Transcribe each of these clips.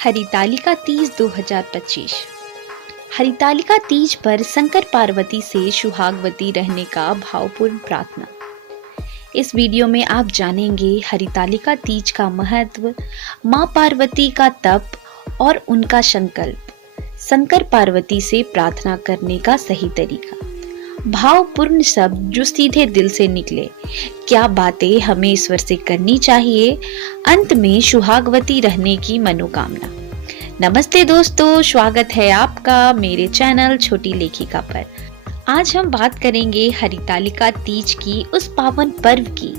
हरितालिका तीज 2025। हरितालिका तीज पर शंकर पार्वती से सुहागवती रहने का भावपूर्ण प्रार्थना। इस वीडियो में आप जानेंगे हरितालिका तीज का महत्व, मां पार्वती का तप और उनका संकल्प, शंकर पार्वती से प्रार्थना करने का सही तरीका, भावपूर्ण शब्द जो सीधे दिल से निकले, क्या बातें हमें ईश्वर से करनी चाहिए, अंत में सुहागवती रहने की मनोकामना। नमस्ते दोस्तों, स्वागत है आपका मेरे चैनल छोटी लेखिका पर। आज हम बात करेंगे हरितालिका तीज की उस पावन पर्व की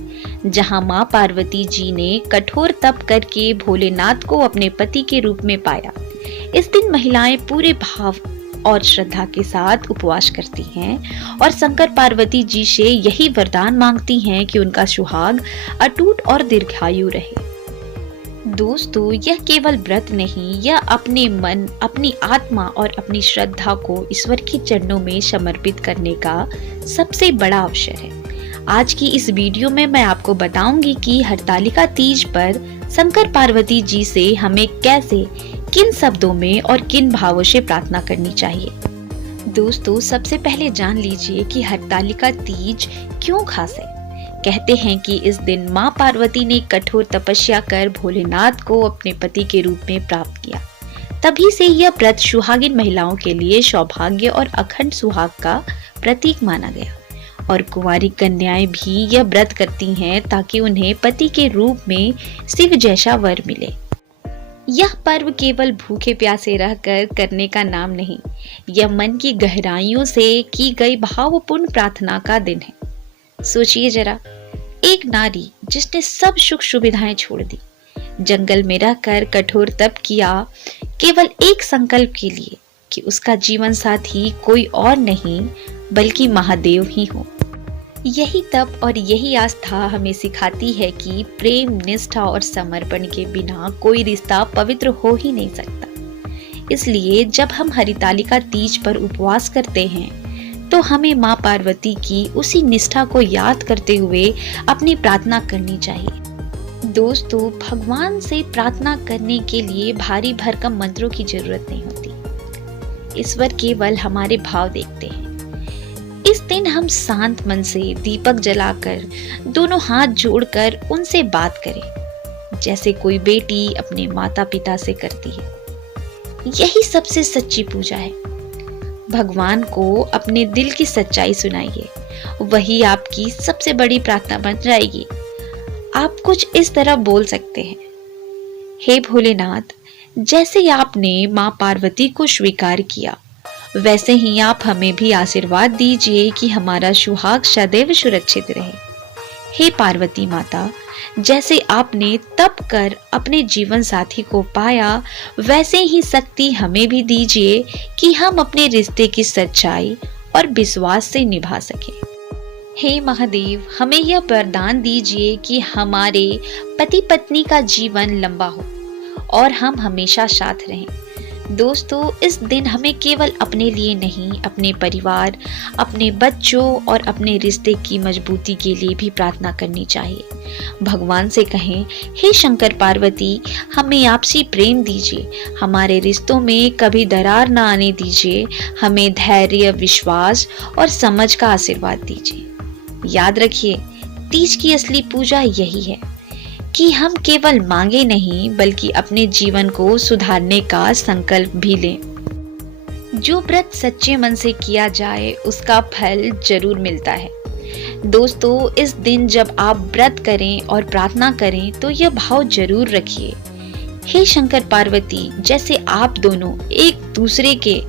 जहां मां पार्वती जी ने कठोर तप करके भोलेनाथ को अपने पति के रूप में पाया। इस दिन महिलाएं पूरे भाव और श्रद्धा के साथ उपवास करती हैं और शंकर पार्वती जी से यही वरदान मांगती हैं कि उनका सुहाग अटूट और दीर्घायु रहे। दोस्तों, यह केवल व्रत नहीं, यह अपने मन, अपनी आत्मा और अपनी श्रद्धा को ईश्वर के चरणों में समर्पित करने का सबसे बड़ा अवसर है। आज की इस वीडियो में मैं आपको बताऊंगी कि हरितालिका तीज पर शंकर पार्वती जी से हमें कैसे, किन शब्दों में और किन भावों से प्रार्थना करनी चाहिए। दोस्तों, सबसे पहले जान लीजिए कि हरितालिका तीज क्यों खास है। कहते हैं कि इस दिन मां पार्वती ने कठोर तपस्या कर भोलेनाथ को अपने पति के रूप में प्राप्त किया। तभी से यह व्रत सुहागिन महिलाओं के लिए सौभाग्य और अखंड सुहाग का प्रतीक माना गया और कुंवारी कन्याएं भी यह व्रत करती हैं ताकि उन्हें पति के रूप में शिव जैसा वर मिले। यह पर्व केवल भूखे प्यासे रहकर करने का नाम नहीं, यह मन की गहराइयों से की गई भावपूर्ण प्रार्थना का दिन है। सोचिए जरा, एक नारी जिसने सब सुख सुविधाएं छोड़ दी, जंगल में रहकर कठोर तप किया, केवल एक संकल्प के लिए कि उसका जीवन साथी कोई और नहीं बल्कि महादेव ही हो। यही तप और यही आस्था हमें सिखाती है कि प्रेम, निष्ठा और समर्पण के बिना कोई रिश्ता पवित्र हो ही नहीं सकता। इसलिए जब हम हरितालिका तीज पर उपवास करते हैं तो हमें मां पार्वती की उसी निष्ठा को याद करते हुए अपनी प्रार्थना करनी चाहिए। दोस्तों, भगवान से प्रार्थना करने के लिए भारी भरकम मंत्रों की जरूरत नहीं होती। ईश्वर केवल हमारे भाव देखते हैं। इस दिन हम शांत मन से दीपक जलाकर दोनों हाथ जोड़कर उनसे बात करें, जैसे कोई बेटी अपने माता पिता से करती है। यही सबसे सच्ची पूजा है। भगवान को अपने दिल की सच्चाई सुनाइए, वही आपकी सबसे बड़ी प्रार्थना बन जाएगी। आप कुछ इस तरह बोल सकते हैं, हे भोलेनाथ, जैसे आपने मां पार्वती को स्वीकार किया, वैसे ही आप हमें भी आशीर्वाद दीजिए कि हमारा सुहाग सदैव सुरक्षित रहे। हे पार्वती माता, जैसे आपने तप कर अपने जीवन साथी को पाया, वैसे ही शक्ति हमें भी दीजिए कि हम अपने रिश्ते की सच्चाई और विश्वास से निभा सकें। हे महादेव, हमें यह वरदान दीजिए कि हमारे पति पत्नी का जीवन लंबा हो और हम हमेशा साथ रहें। दोस्तों, इस दिन हमें केवल अपने लिए नहीं, अपने परिवार, अपने बच्चों और अपने रिश्ते की मजबूती के लिए भी प्रार्थना करनी चाहिए। भगवान से कहें, हे शंकर पार्वती, हमें आपसी प्रेम दीजिए, हमारे रिश्तों में कभी दरार न आने दीजिए, हमें धैर्य, विश्वास और समझ का आशीर्वाद दीजिए। याद रखिए, तीज की असली पूजा यही है कि हम केवल मांगे नहीं बल्कि अपने जीवन को सुधारने का संकल्प भी लें। जो व्रत सच्चे मन से किया जाए उसका फल जरूर मिलता है। दोस्तों, इस दिन जब आप व्रत करें और प्रार्थना करें तो यह भाव जरूर रखिए, हे शंकर पार्वती, जैसे आप दोनों एक दूसरे के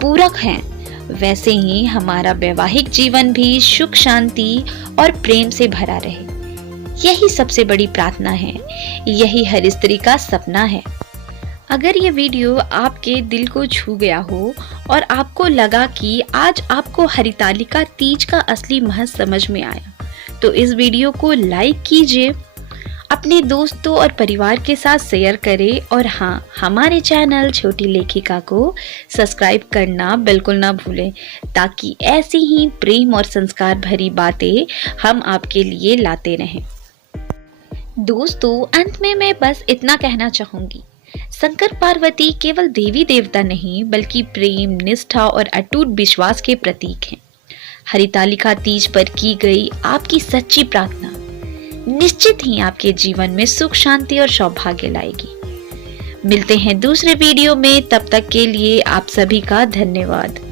पूरक हैं, वैसे ही हमारा वैवाहिक जीवन भी सुख, शांति और प्रेम से भरा रहे। यही सबसे बड़ी प्रार्थना है, यही हर स्त्री का सपना है। अगर ये वीडियो आपके दिल को छू गया हो और आपको लगा कि आज आपको हरितालिका तीज का असली महत्व समझ में आया, तो इस वीडियो को लाइक कीजिए, अपने दोस्तों और परिवार के साथ शेयर करें और हाँ, हमारे चैनल छोटी लेखिका को सब्सक्राइब करना बिल्कुल ना भूलें, ताकि ऐसी ही प्रेम और संस्कार भरी बातें हम आपके लिए लाते रहें। दोस्तों, अंत में मैं बस इतना कहना चाहूंगी, शंकर पार्वती केवल देवी देवता नहीं बल्कि प्रेम, निष्ठा और अटूट विश्वास के प्रतीक हैं। हरितालिका तीज पर की गई आपकी सच्ची प्रार्थना निश्चित ही आपके जीवन में सुख, शांति और सौभाग्य लाएगी। मिलते हैं दूसरे वीडियो में, तब तक के लिए आप सभी का धन्यवाद।